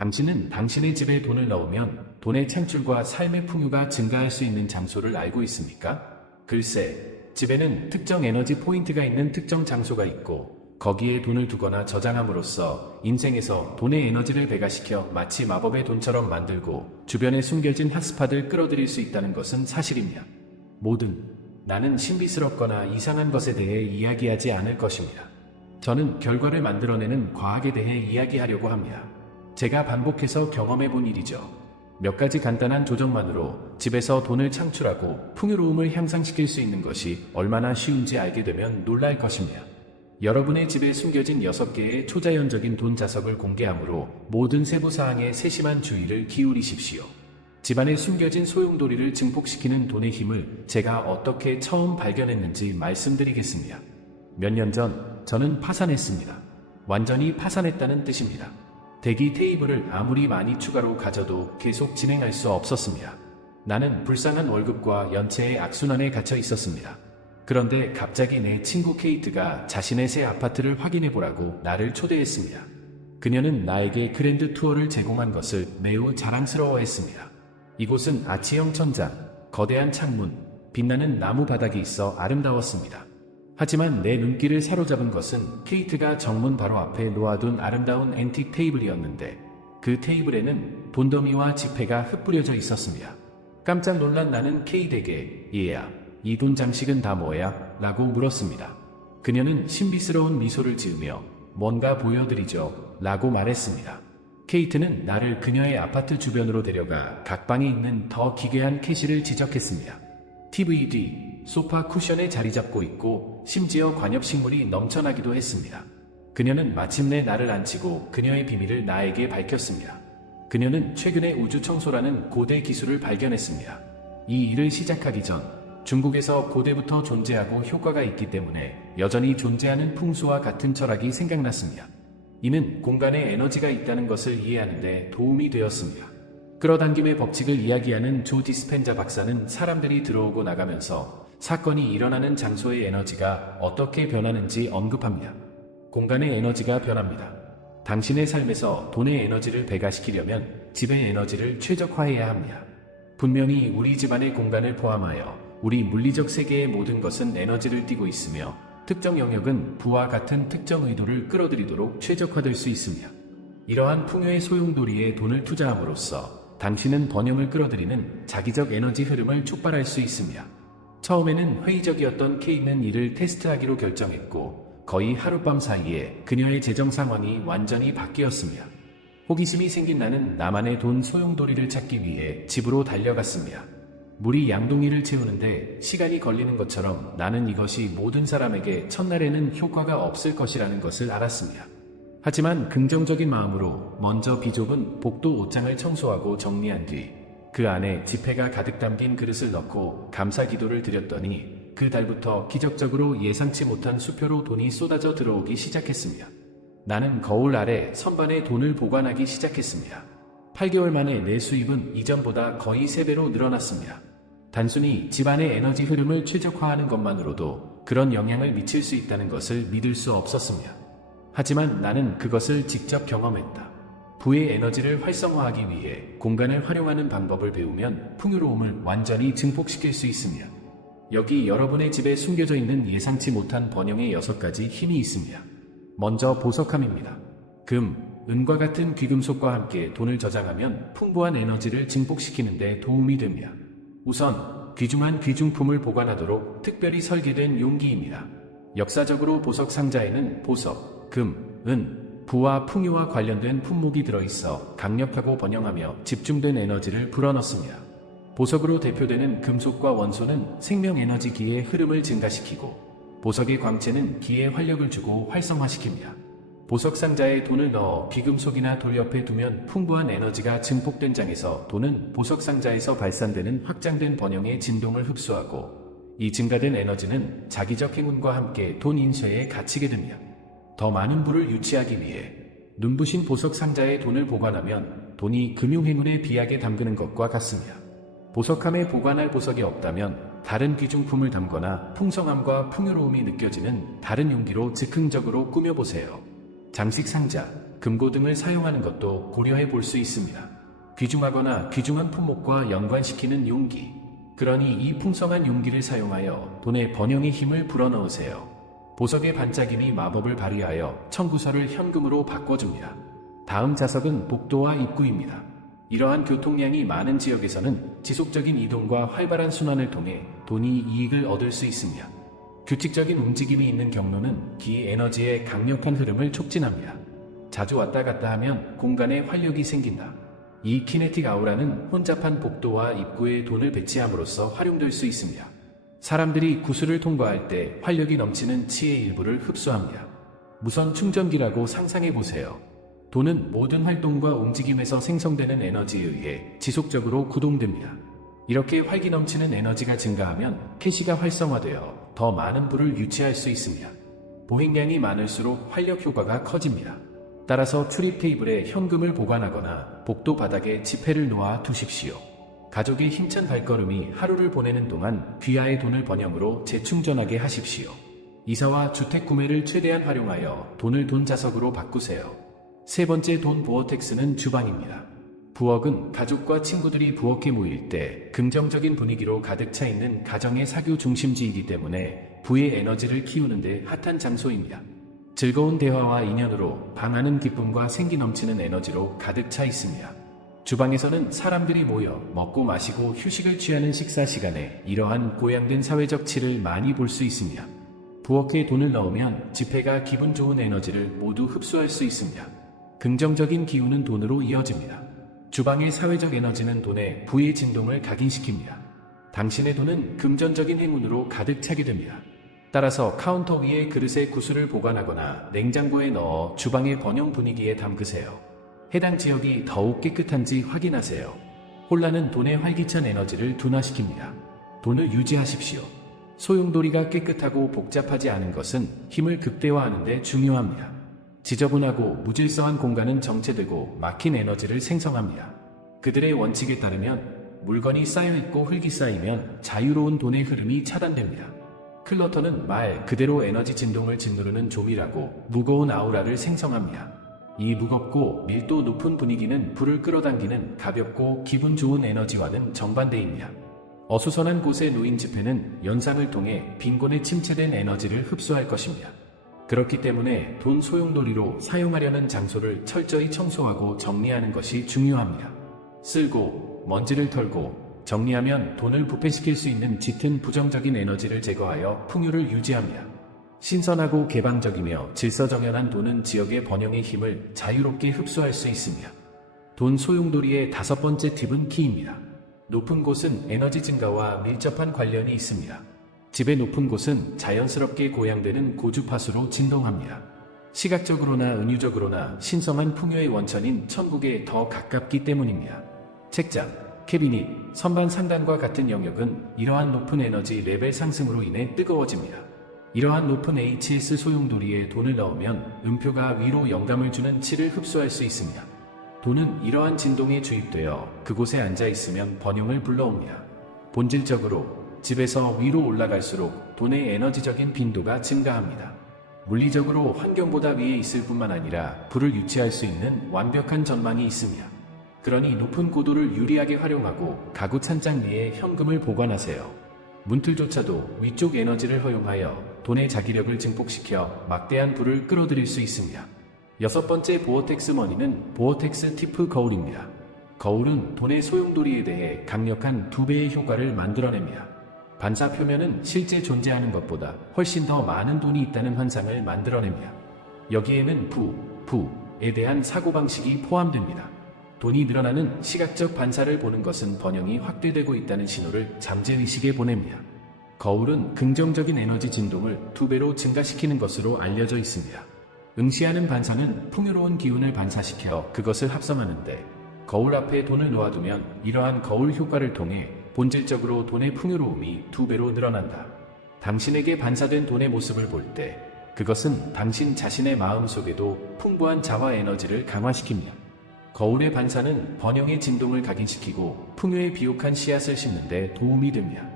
당신은 당신의 집에 돈을 넣으면 돈의 창출과 삶의 풍요가 증가할 수 있는 장소를 알고 있습니까? 글쎄, 집에는 특정 에너지 포인트가 있는 특정 장소가 있고 거기에 돈을 두거나 저장함으로써 인생에서 돈의 에너지를 배가시켜 마치 마법의 돈처럼 만들고 주변에 숨겨진 핫스팟을 끌어들일 수 있다는 것은 사실입니다. 나는 신비스럽거나 이상한 것에 대해 이야기하지 않을 것입니다. 저는 결과를 만들어내는 과학에 대해 이야기하려고 합니다. 제가 반복해서 경험해본 일이죠. 몇 가지 간단한 조정만으로 집에서 돈을 창출하고 풍요로움을 향상시킬 수 있는 것이 얼마나 쉬운지 알게 되면 놀랄 것입니다. 여러분의 집에 숨겨진 6개의 초자연적인 돈 자석을 공개하므로 모든 세부 사항에 세심한 주의를 기울이십시오. 집안에 숨겨진 소용돌이를 증폭시키는 돈의 힘을 제가 어떻게 처음 발견했는지 말씀드리겠습니다. 몇 년 전 저는 파산했습니다. 완전히 파산했다는 뜻입니다. 대기 테이블을 아무리 많이 추가로 가져도 계속 진행할 수 없었습니다. 나는 불쌍한 월급과 연체의 악순환에 갇혀 있었습니다. 그런데 갑자기 내 친구 케이트가 자신의 새 아파트를 확인해보라고 나를 초대했습니다. 그녀는 나에게 그랜드 투어를 제공한 것을 매우 자랑스러워했습니다. 이곳은 아치형 천장, 거대한 창문, 빛나는 나무 바닥이 있어 아름다웠습니다. 하지만 내 눈길을 사로잡은 것은 케이트가 정문 바로 앞에 놓아둔 아름다운 앤틱 테이블이었는데 그 테이블에는 돈더미와 지폐가 흩뿌려져 있었습니다. 깜짝 놀란 나는 케이트에게 얘야, 이 돈 장식은 다 뭐야? 라고 물었습니다. 그녀는 신비스러운 미소를 지으며 뭔가 보여드리죠? 라고 말했습니다. 케이트는 나를 그녀의 아파트 주변으로 데려가 각 방에 있는 더 기괴한 캐시를 지적했습니다. DVD, 소파 쿠션에 자리 잡고 있고 심지어 관엽식물이 넘쳐나기도 했습니다. 그녀는 마침내 나를 앉히고 그녀의 비밀을 나에게 밝혔습니다. 그녀는 최근에 우주 청소라는 고대 기술을 발견했습니다. 이 일을 시작하기 전 중국에서 고대부터 존재하고 효과가 있기 때문에 여전히 존재하는 풍수와 같은 철학이 생각났습니다. 이는 공간에 에너지가 있다는 것을 이해하는 데 도움이 되었습니다. 끌어당김의 법칙을 이야기하는 조 디스펜자 박사는 사람들이 들어오고 나가면서 사건이 일어나는 장소의 에너지가 어떻게 변하는지 언급합니다. 공간의 에너지가 변합니다. 당신의 삶에서 돈의 에너지를 배가시키려면 집의 에너지를 최적화해야 합니다. 분명히 우리 집안의 공간을 포함하여 우리 물리적 세계의 모든 것은 에너지를 띠고 있으며 특정 영역은 부와 같은 특정 의도를 끌어들이도록 최적화될 수 있습니다. 이러한 풍요의 소용돌이에 돈을 투자함으로써 당신은 번영을 끌어들이는 자기적 에너지 흐름을 촉발할 수 있습니다. 처음에는 회의적이었던 케이는 이를 테스트하기로 결정했고 거의 하룻밤 사이에 그녀의 재정 상황이 완전히 바뀌었습니다. 호기심이 생긴 나는 나만의 돈 소용돌이를 찾기 위해 집으로 달려갔습니다. 물이 양동이를 채우는데 시간이 걸리는 것처럼 나는 이것이 모든 사람에게 첫날에는 효과가 없을 것이라는 것을 알았습니다. 하지만 긍정적인 마음으로 먼저 비좁은 복도 옷장을 청소하고 정리한 뒤 그 안에 지폐가 가득 담긴 그릇을 넣고 감사 기도를 드렸더니 그 달부터 기적적으로 예상치 못한 수표로 돈이 쏟아져 들어오기 시작했습니다. 나는 거울 아래 선반에 돈을 보관하기 시작했습니다. 8개월 만에 내 수입은 이전보다 거의 3배로 늘어났습니다. 단순히 집안의 에너지 흐름을 최적화하는 것만으로도 그런 영향을 미칠 수 있다는 것을 믿을 수 없었습니다. 하지만 나는 그것을 직접 경험했다. 부의 에너지를 활성화하기 위해 공간을 활용하는 방법을 배우면 풍요로움을 완전히 증폭시킬 수 있습니다. 여기 여러분의 집에 숨겨져 있는 예상치 못한 번영의 6가지 힘이 있습니다. 먼저 보석함입니다. 금, 은과 같은 귀금속과 함께 돈을 저장하면 풍부한 에너지를 증폭시키는 데 도움이 됩니다. 우선 귀중한 귀중품을 보관하도록 특별히 설계된 용기입니다. 역사적으로 보석 상자에는 보석, 금, 은, 부와 풍요와 관련된 품목이 들어있어 강력하고 번영하며 집중된 에너지를 불어넣습니다. 보석으로 대표되는 금속과 원소는 생명 에너지 기의 흐름을 증가시키고 보석의 광채는 기에 활력을 주고 활성화시킵니다. 보석 상자에 돈을 넣어 귀금속이나 돌 옆에 두면 풍부한 에너지가 증폭된 장에서 돈은 보석 상자에서 발산되는 확장된 번영의 진동을 흡수하고 이 증가된 에너지는 자기적 행운과 함께 돈 인쇄에 갇히게 됩니다. 더 많은 부를 유치하기 위해 눈부신 보석 상자에 돈을 보관하면 돈이 금융행운의 비약에 담그는 것과 같습니다. 보석함에 보관할 보석이 없다면 다른 귀중품을 담거나 풍성함과 풍요로움이 느껴지는 다른 용기로 즉흥적으로 꾸며보세요. 장식 상자. 금고 등을 사용하는 것도 고려해 볼 수 있습니다. 귀중하거나 귀중한 품목과 연관시키는 용기. 그러니 이 풍성한 용기를 사용하여 돈의 번영의 힘을 불어넣으세요. 보석의 반짝임이 마법을 발휘하여 청구서를 현금으로 바꿔줍니다. 다음 자석은 복도와 입구입니다. 이러한 교통량이 많은 지역에서는 지속적인 이동과 활발한 순환을 통해 돈이 이익을 얻을 수 있습니다. 규칙적인 움직임이 있는 경로는 기 에너지의 강력한 흐름을 촉진합니다. 자주 왔다 갔다 하면 공간에 활력이 생긴다. 이 키네틱 아우라는 혼잡한 복도와 입구에 돈을 배치함으로써 활용될 수 있습니다. 사람들이 구슬을 통과할 때 활력이 넘치는 치의 일부를 흡수합니다. 무선 충전기라고 상상해 보세요. 돈은 모든 활동과 움직임에서 생성되는 에너지에 의해 지속적으로 구동됩니다. 이렇게 활기 넘치는 에너지가 증가하면 캐시가 활성화되어 더 많은 부를 유치할 수 있습니다. 보행량이 많을수록 활력 효과가 커집니다. 따라서 출입 테이블에 현금을 보관하거나 복도 바닥에 지폐를 놓아 두십시오. 가족의 힘찬 발걸음이 하루를 보내는 동안 귀하의 돈을 번영으로 재충전하게 하십시오. 이사와 주택 구매를 최대한 활용하여 돈을 돈 자석으로 바꾸세요. 세 번째 돈 보어텍스는 주방입니다. 부엌은 가족과 친구들이 부엌에 모일 때 긍정적인 분위기로 가득 차 있는 가정의 사교 중심지이기 때문에 부의 에너지를 키우는 데 핫한 장소입니다. 즐거운 대화와 인연으로 방 안은 기쁨과 생기 넘치는 에너지로 가득 차 있습니다. 주방에서는 사람들이 모여 먹고 마시고 휴식을 취하는 식사 시간에 이러한 고양된 사회적 치를 많이 볼 수 있습니다. 부엌에 돈을 넣으면 지폐가 기분 좋은 에너지를 모두 흡수할 수 있습니다. 긍정적인 기운은 돈으로 이어집니다. 주방의 사회적 에너지는 돈의 부의 진동을 각인시킵니다. 당신의 돈은 금전적인 행운으로 가득 차게 됩니다. 따라서 카운터 위에 그릇에 구슬을 보관하거나 냉장고에 넣어 주방의 번영 분위기에 담그세요. 해당 지역이 더욱 깨끗한지 확인하세요. 혼란은 돈의 활기찬 에너지를 둔화시킵니다. 돈을 유지하십시오. 소용돌이가 깨끗하고 복잡하지 않은 것은 힘을 극대화하는 데 중요합니다. 지저분하고 무질서한 공간은 정체되고 막힌 에너지를 생성합니다. 그들의 원칙에 따르면 물건이 쌓여있고 흙이 쌓이면 자유로운 돈의 흐름이 차단됩니다. 클러터는 말 그대로 에너지 진동을 짓누르는 조미라고 무거운 아우라를 생성합니다. 이 무겁고 밀도 높은 분위기는 불을 끌어당기는 가볍고 기분 좋은 에너지와는 정반대입니다. 어수선한 곳에 놓인 지폐는 연상을 통해 빈곤에 침체된 에너지를 흡수할 것입니다. 그렇기 때문에 돈 소용돌이로 사용하려는 장소를 철저히 청소하고 정리하는 것이 중요합니다. 쓸고 먼지를 털고 정리하면 돈을 부패시킬 수 있는 짙은 부정적인 에너지를 제거하여 풍요를 유지합니다. 신선하고 개방적이며 질서정연한 돈은 지역의 번영의 힘을 자유롭게 흡수할 수 있습니다. 돈 소용돌이의 다섯 번째 팁은 키입니다. 높은 곳은 에너지 증가와 밀접한 관련이 있습니다. 집의 높은 곳은 자연스럽게 고양되는 고주파수로 진동합니다. 시각적으로나 은유적으로나 신성한 풍요의 원천인 천국에 더 가깝기 때문입니다. 책장, 캐비닛, 선반 상단과 같은 영역은 이러한 높은 에너지 레벨 상승으로 인해 뜨거워집니다. 이러한 높은 HS 소용돌이에 돈을 넣으면 음표가 위로 영감을 주는 치를 흡수할 수 있습니다. 돈은 이러한 진동에 주입되어 그곳에 앉아 있으면 번영을 불러옵니다. 본질적으로 집에서 위로 올라갈수록 돈의 에너지적인 빈도가 증가합니다. 물리적으로 환경보다 위에 있을 뿐만 아니라 불을 유치할 수 있는 완벽한 전망이 있습니다. 그러니 높은 고도를 유리하게 활용하고 가구 찬장 위에 현금을 보관하세요. 문틀조차도 위쪽 에너지를 허용하여 돈의 자기력을 증폭시켜 막대한 불을 끌어들일 수 있습니다. 여섯 번째 보어텍스 머니는 보어텍스 티프 거울입니다. 거울은 돈의 소용돌이에 대해 강력한 2배의 효과를 만들어냅니다. 반사 표면은 실제 존재하는 것보다 훨씬 더 많은 돈이 있다는 환상을 만들어냅니다. 여기에는 부에 대한 사고방식이 포함됩니다. 돈이 늘어나는 시각적 반사를 보는 것은 번영이 확대되고 있다는 신호를 잠재의식에 보냅니다. 거울은 긍정적인 에너지 진동을 2배로 증가시키는 것으로 알려져 있습니다. 응시하는 반사는 풍요로운 기운을 반사시켜 그것을 합성하는데 거울 앞에 돈을 놓아두면 이러한 거울 효과를 통해 본질적으로 돈의 풍요로움이 2배로 늘어난다. 당신에게 반사된 돈의 모습을 볼 때 그것은 당신 자신의 마음 속에도 풍부한 자화 에너지를 강화시킵니다. 거울의 반사는 번영의 진동을 각인시키고 풍요의 비옥한 씨앗을 심는 데 도움이 됩니다.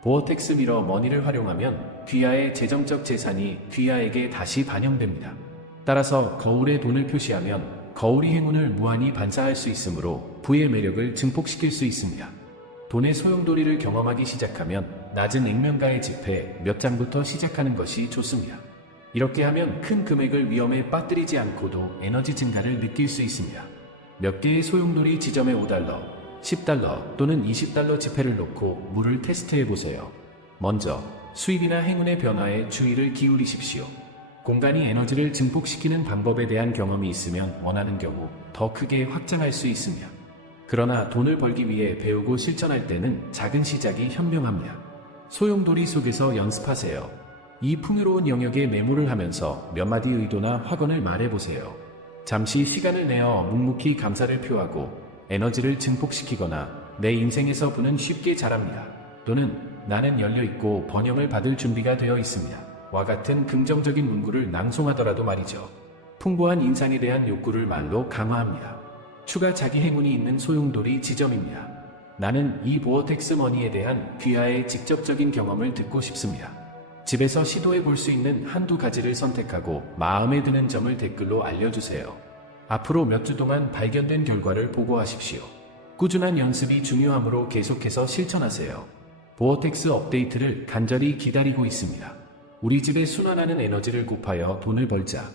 보어텍스 미러 머니를 활용하면 귀하의 재정적 재산이 귀하에게 다시 반영됩니다. 따라서 거울에 돈을 표시하면 거울이 행운을 무한히 반사할 수 있으므로 부의 매력을 증폭시킬 수 있습니다. 돈의 소용돌이를 경험하기 시작하면 낮은 액면가의 지폐 몇 장부터 시작하는 것이 좋습니다. 이렇게 하면 큰 금액을 위험에 빠뜨리지 않고도 에너지 증가를 느낄 수 있습니다. 몇 개의 소용돌이 지점에 5달러, 10달러 또는 20달러 지폐를 놓고 물을 테스트해 보세요. 먼저 수입이나 행운의 변화에 주의를 기울이십시오. 공간이 에너지를 증폭시키는 방법에 대한 경험이 있으면 원하는 경우 더 크게 확장할 수 있습니다. 그러나 돈을 벌기 위해 배우고 실천할 때는 작은 시작이 현명합니다. 소용돌이 속에서 연습하세요. 이 풍요로운 영역에 메모를 하면서 몇 마디 의도나 확언을 말해보세요. 잠시 시간을 내어 묵묵히 감사를 표하고 에너지를 증폭시키거나 내 인생에서 부는 쉽게 자랍니다. 또는 나는 열려있고 번영을 받을 준비가 되어 있습니다. 와 같은 긍정적인 문구를 낭송하더라도 말이죠. 풍부한 인상에 대한 욕구를 말로 강화합니다. 추가 자기 행운이 있는 소용돌이 지점입니다. 나는 이 보어텍스 머니에 대한 귀하의 직접적인 경험을 듣고 싶습니다. 집에서 시도해 볼 수 있는 한두 가지를 선택하고 마음에 드는 점을 댓글로 알려주세요. 앞으로 몇 주 동안 발견된 결과를 보고하십시오. 꾸준한 연습이 중요하므로 계속해서 실천하세요. 보어텍스 업데이트를 간절히 기다리고 있습니다. 우리 집에 순환하는 에너지를 곱하여 돈을 벌자.